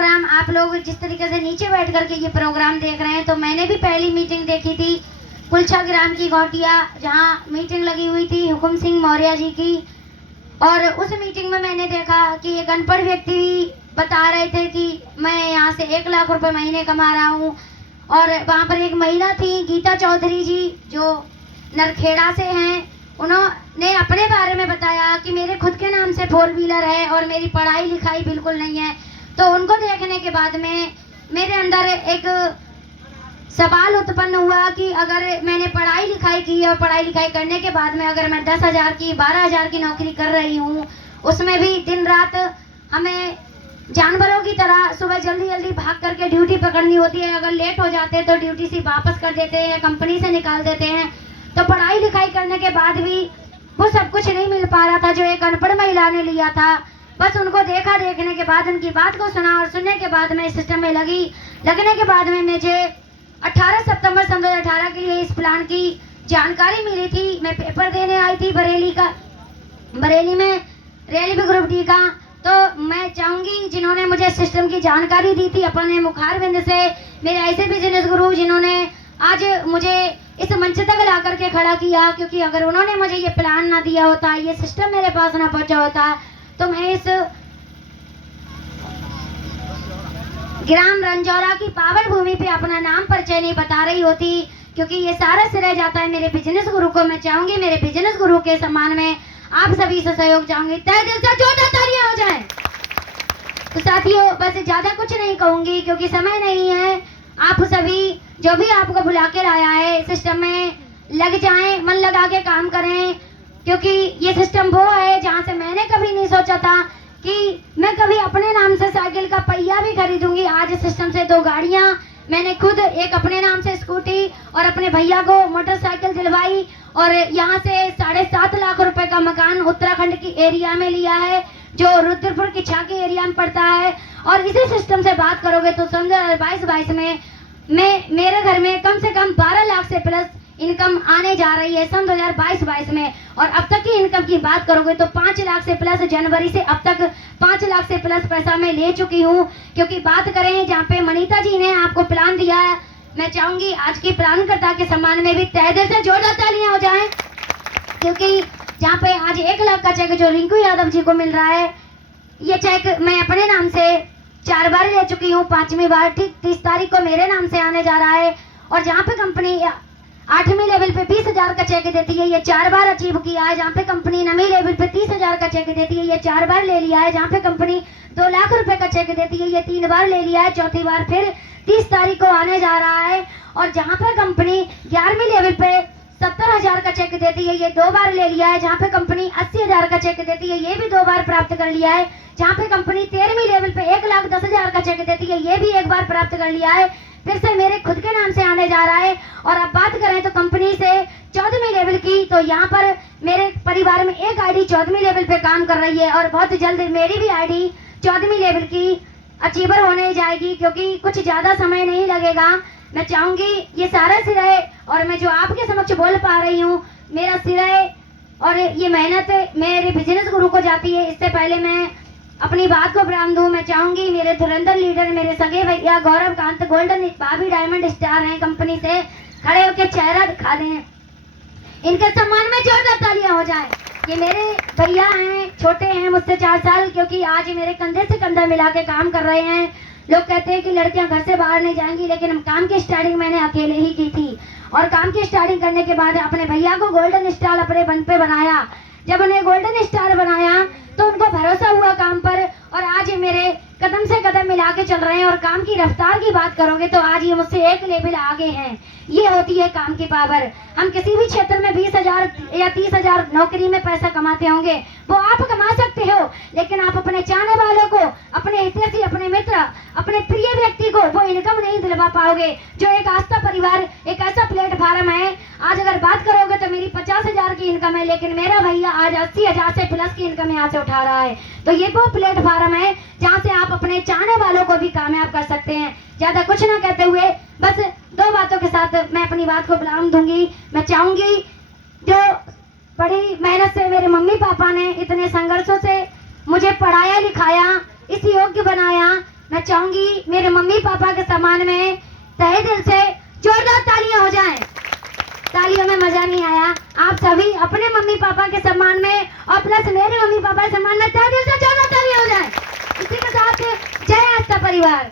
Programme आप लोग जिस तरीके से नीचे बैठ करके ये प्रोग्राम देख रहे हैं, तो मैंने भी पहली मीटिंग देखी थी कुलछा ग्राम की घोटिया, जहाँ मीटिंग लगी हुई थी हुकुम सिंह मौर्य जी की। और उस मीटिंग में मैंने देखा कि एक अनपढ़ व्यक्ति भी बता रहे थे कि मैं यहाँ से 1 लाख रुपए महीने कमा रहा हूँ। और वहाँ पर एक महिला थी गीता चौधरी जी, जो नरखेड़ा से हैं, उन्होंने अपने बारे में बताया कि मेरे खुद के नाम से 4 व्हीलर है और मेरी पढ़ाई लिखाई बिल्कुल नहीं है। तो उनको देखने के बाद में मेरे अंदर एक सवाल उत्पन्न हुआ कि अगर मैंने पढ़ाई लिखाई की और पढ़ाई लिखाई करने के बाद में अगर मैं 10,000 की 12,000 की नौकरी कर रही हूँ, उसमें भी दिन रात हमें जानवरों की तरह सुबह जल्दी जल्दी भाग करके ड्यूटी पकड़नी होती है, अगर लेट हो जाते हैं तो ड्यूटी से वापस कर देते हैं, कंपनी से निकाल देते हैं। तो पढ़ाई लिखाई करने के बाद भी वो सब कुछ नहीं मिल पा रहा था जो एक अनपढ़ महिला ने लिया था। बस उनको देखा, देखने के बाद उनकी बात को सुना और सुनने के बाद में सिस्टम में लगने के बाद में मुझे 18 सितंबर सन 2018 के लिए इस प्लान की जानकारी मिली थी। मैं पेपर देने आई थी बरेली में रेलवे ग्रुप डी का। तो मैं चाहूंगी जिन्होंने मुझे सिस्टम की जानकारी दी थी अपने मुखारबिंद से, मेरे ऐसे बिजनेस गुरु जिन्होंने आज मुझे इस मंच तक ला करके खड़ा किया, क्योंकि अगर उन्होंने मुझे ये प्लान ना दिया होता, ये सिस्टम मेरे पास ना पहुंचा होता, तो मैं इस ग्राम रंजौरा की पावन भूमि पे अपना नाम परिचय नहीं बता रही होती। क्योंकि ये सारा श्रेय जाता है मेरे बिजनेस गुरु को। मैं चाहूंगी मेरे बिजनेस गुरु के सम्मान में आप सभी से सहयोग चाहूंगी, तहे दिल से जोरदार तालियां हो जाए। तो साथियों, बस ज्यादा कुछ नहीं कहूंगी क्योंकि समय नहीं है। आप सभी जो भी आपको बुला के लाया है, सिस्टम में लग जाएं, मन लगा के काम करें, क्योंकि ये सिस्टम वो है जहाँ से मैंने कभी नहीं सोचा था कि मैं कभी अपने नाम से साइकिल का पहिया भी खरीदूंगी। आज सिस्टम से 2 गाड़ियां मैंने खुद, एक अपने नाम से स्कूटी और अपने भैया को मोटरसाइकिल दिलवाई, और यहाँ से 7.5 लाख रुपए का मकान उत्तराखंड की एरिया में लिया है, जो रुद्रपुर की छाकी एरिया में पड़ता है। और इसी सिस्टम से बात करोगे तो सन 2022 में मेरे घर में कम से कम 12 लाख से प्लस इनकम आने जा रही है सन 2022 में। और अब तक की इनकम की बात करोगे तो 5 लाख से प्लस, जनवरी से अब तक 5 लाख से प्लस पैसा मैं ले चुकी हूँ। क्योंकि बात करें जहाँ पे मनीता जी ने आपको प्लान दिया है, मैं चाहूंगी आज की प्लानकर्ता के सम्मान में भी तहे दिल से जोरदार तालियां हो जाएं। क्योंकि जहाँ पे आज 1 लाख का चेक जो रिंकू यादव जी को मिल रहा है, ये चेक मैं अपने नाम से 4 बार ले चुकी हूँ। 5वीं बार ठीक 30 तारीख को मेरे नाम से आने जा रहा है। और जहाँ पे कंपनी 8वीं लेवल पे 20,000 का चेक देती है, ये 4 बार अचीव किया है। जहाँ पे कंपनी 9वीं लेवल पे 30,000 का चेक देती है, ये 4 बार ले लिया है। जहाँ पे कंपनी 2 लाख रुपए का चेक देती है, ये 3 बार ले लिया है। चौथी बार फिर 30 तारीख को आने जा रहा है। और जहाँ पे कंपनी 11वीं लेवल पे 70,000 का चेक देती है, ये 2 बार ले लिया है। जहाँ पे कंपनी 80,000 का चेक देती है, ये भी 2 बार प्राप्त कर लिया है। जहाँ पे कंपनी 13वीं लेवल पे 1,10,000 का चेक देती है, ये भी 1 बार प्राप्त कर लिया है। फिर से मेरे खुद के नाम से आने जा रहा है। और अब बात करें तो कंपनी से 14वीं लेवल की, तो यहाँ पर मेरे परिवार में एक आईडी 14वीं लेवल पे काम कर रही है और बहुत जल्द मेरी भी आईडी 14वीं लेवल की अचीवर होने जाएगी, क्योंकि कुछ ज्यादा समय नहीं लगेगा। मैं चाहूंगी ये सारा श्रेय, और मैं जो आपके समक्ष बोल पा रही हूँ, मेरा श्रेय और ये मेहनत मेरे बिजनेस गुरु को जाती है। इससे पहले मैं अपनी बात को विराम दूं, मैं चाहूंगी मेरे धुरंधर लीडर, मेरे सगे भैया गौरव कांत गोल्डन भाभी डायमंड स्टार हैं कंपनी से, खड़े होकर चेहरा दिखा दें, इनके सम्मान में जोरदार तालियां हो जाए। ये मेरे भैया हैं, छोटे हैं मुझसे 4 साल, क्योंकि आज मेरे कंधे से कंधा मिला के काम कर रहे हैं। लोग कहते हैं कि लड़कियां घर से बाहर नहीं जाएंगी, लेकिन काम की स्टार्टिंग मैंने अकेले ही की थी। और काम की स्टार्टिंग करने के बाद अपने भैया को गोल्डन स्टार अपने बन पे बनाया। जब उन्हें गोल्डन स्टार बनाया तो उनको भरोसा हुआ काम पर, और आज मेरे कदम से कदम मिला के चल रहे हैं। और काम की रफ्तार की बात करोगे तो आज ये मुझसे 1 लेवल आगे हैं। ये होती है काम की पावर। हम किसी भी क्षेत्र में 20,000 या 30,000 नौकरी में पैसा कमाते होंगे, वो आप कमा सकते हो, लेकिन आप अपने चाहने वालों को, अपने हितैषी, अपने मित्र, अपने प्रिय व्यक्ति को वो इनकम नहीं दिलवा पाओगे। जो एक आस्था परिवार एक ऐसा प्लेटफार्म है, आज अगर बात करोगे तो मेरी 50,000 की इनकम है, लेकिन मेरा भैया आज 80,000 से प्लस की इनकम यहाँ से उठा रहा है। तो ये वो प्लेटफार्म है जहाँ से आप अपने चाहने वालों को भी कामयाब कर सकते हैं। ज्यादा कुछ ना कहते हुए बस 2 बातों के साथ मैं अपनी बात को विराम दूंगी। मैं चाहूंगी जो बड़ी मेहनत से मेरे मम्मी पापा ने इतने संघर्षों से मुझे पढ़ाया लिखाया, इस योग्य बनाया, मैं चाहूंगी मेरे मम्मी पापा के सम्मान में तहे दिल से जोरदार तालियां हो जाएं। तालियों में मजा नहीं आया, आप सभी अपने मम्मी पापा के सम्मान में और प्लस मेरे मम्मी पापा के सम्मान में तहे दिल से जोरदार तालियां हो जाएं। इसी के साथ जय आस्था परिवार।